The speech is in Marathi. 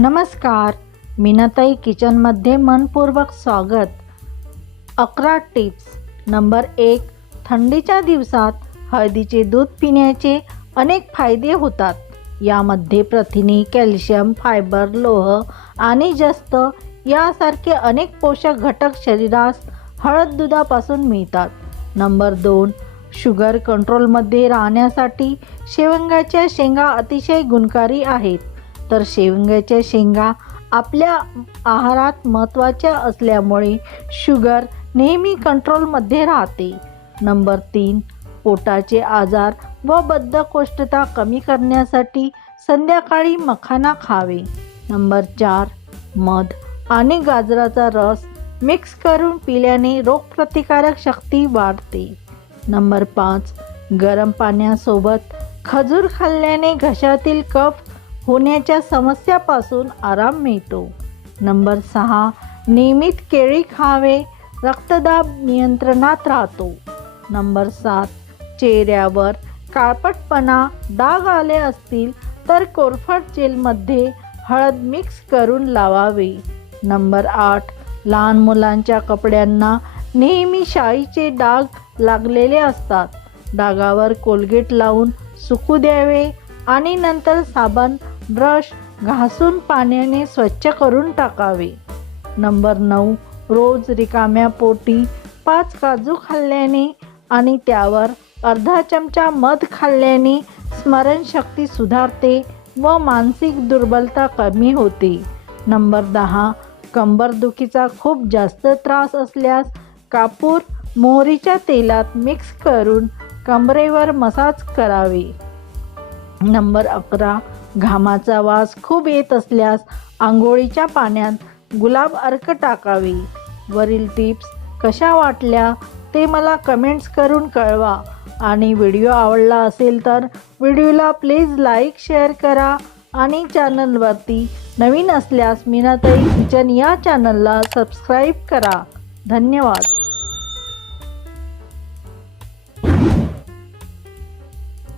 नमस्कार मीनाताई किचनमध्ये मनपूर्वक स्वागत. अकरा टिप्स. नंबर एक थंडीच्या दिवसात हळदीचे दूध पिण्याचे अनेक फायदे होतात. यामध्ये प्रथिने कॅल्शियम फायबर लोह आणि जस्त यासारखे अनेक पोषक घटक शरीरास हळद दुधापासून मिळतात. नंबर दोन शुगर कंट्रोलमध्ये राहण्यासाठी शेवंगाच्या शेंगा अतिशय गुणकारी आहेत. तर शेवग्याच्या शेंगा आपल्या आहारात महत्त्वाच्या असल्यामुळे शुगर नेहमी कंट्रोलमध्ये राहते. नंबर तीन पोटाचे आजार व बद्धकोष्ठता कमी करण्यासाठी संध्याकाळी मखाना खावे. नंबर चार मध आणि गाजराचा रस मिक्स करून पिल्याने रोगप्रतिकारक शक्ती वाढते. नंबर पाच गरम पाण्यासोबत खजूर खाल्ल्याने घशातील कफ होण्याच्या समस्यापासून आराम मिळतो. नंबर सहा नियमित केळी खावे रक्तदाब नियंत्रणात राहतो. नंबर सात चेहऱ्यावर काळपटपणा डाग आले असतील तर कोरफड जेलमध्ये हळद मिक्स करून लावावे. नंबर आठ लहान मुलांच्या कपड्यांना नेहमी शाईचे डाग लागलेले असतात. डागावर कोलगेट लावून सुकू द्यावे आणि नंतर साबण ब्रश घासून पाण्याने स्वच्छ करून टाकावे. नंबर नऊ रोज रिकाम्या पोटी पाच काजू खाल्ल्याने आणि त्यावर अर्धा चमचा मध खाल्ल्याने स्मरणशक्ती सुधारते व मानसिक दुर्बलता कमी होते. नंबर दहा कंबरदुखीचा खूप जास्त त्रास असल्यास कापूर मोहरीच्या तेलात मिक्स करून कमरेवर मसाज करावे. नंबर अकरा घामाचा वास खूप येत असल्यास आंघोळीच्या पाण्यात गुलाब अर्क टाकावी. वरील टिप्स कशा वाटल्या ते मला कमेंट्स करून कळवा. आणि व्हिडिओ आवडला असेल तर व्हिडिओला प्लीज लाईक शेअर करा. आणि चॅनलवरती नवीन असल्यास मीनाताई किचन या चॅनलला सबस्क्राईब करा. धन्यवाद.